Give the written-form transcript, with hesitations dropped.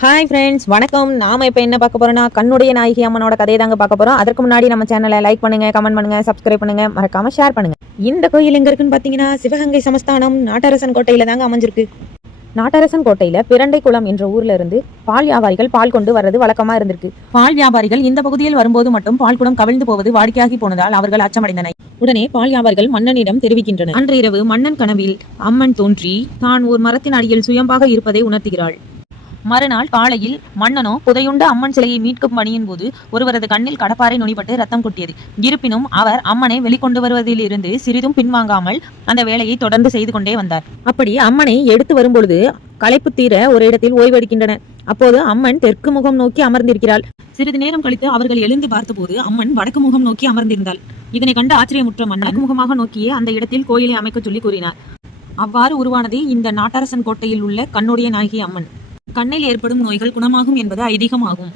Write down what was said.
Hi friends, வணக்கம். நாம இப்போ என்ன பார்க்க போறோம்னா கண்ணுடைய நாயகி அம்மனோட கதையை தாங்க பார்க்க போறோம். அதற்கு முன்னாடி நம்ம சேனலை லைக் பண்ணுங்க, கமெண்ட் பண்ணுங்க, சப்ஸ்கிரைப் பண்ணுங்க, மறக்காம ஷேர் பண்ணுங்க. இந்த கோயில் எங்க இருக்குன்னு பார்த்தீங்கன்னா சிவகங்கை சமஸ்தானம் நாட்டரசன் கோட்டையில தாங்க அமைஞ்சிருக்கு. நாட்டரசன் கோட்டையில பிரண்டை குளம் என்ற ஊர்ல இருந்து பால் வியாபாரிகள் பால் கொண்டு வர்றது வழக்கமா இருந்திருக்கு. பால் வியாபாரிகள் இந்த பகுதியில் வரும்போது மட்டும் பால் குடம் கவிழ்ந்து போவது வாடிக்கையாகி போனதால் அவர்கள் அச்சமடைந்தனர். உடனே பால் வியாபாரிகள் மன்னனிடம் தெரிவிக்கின்றனர். அன்று இரவு மன்னன் கனவில் அம்மன் தோன்றி தான் ஒரு மரத்தின் அடியில் சுயம்பாக இருப்பதை உணர்த்துகிறாள். மறுநாள் காலையில் மன்னனோ புதையுண்ட அம்மன் சிலையை மீட்கும் பணியின் போது ஒருவரது கண்ணில் கடப்பாறை நுனிப்பட்டு ரத்தம் கொட்டியது. இருப்பினும் அவர் அம்மனை வெளிக்கொண்டு வருவதில் இருந்து சிறிதும் பின்வாங்காமல் அந்த வேலையை தொடர்ந்து செய்து கொண்டே வந்தார். அப்படி அம்மனை எடுத்து வரும்பொழுது களைப்பு தீர ஒரு இடத்தில் ஓய்வெடுக்கின்றனர். அப்போது அம்மன் தெற்கு முகம் நோக்கி அமர்ந்திருக்கிறாள். சிறிது நேரம் கழித்து அவர்கள் எழுந்து பார்த்தபோது அம்மன் வடக்கு முகம் நோக்கி அமர்ந்திருந்தாள். இதனை கண்டு ஆச்சரியமுற்ற மன்னன் வடக்கு முகமாக நோக்கியே அந்த இடத்தில் கோயிலை அமைக்க சொல்லி கூறினார். அவ்வாறு உருவானது இந்த நாட்டரசன் கோட்டையில் உள்ள கண்ணுடைய நாயகி அம்மன். கண்ணில் ஏற்படும் நோய்கள் குணமாகும் என்பது ஐதீகமாகும்.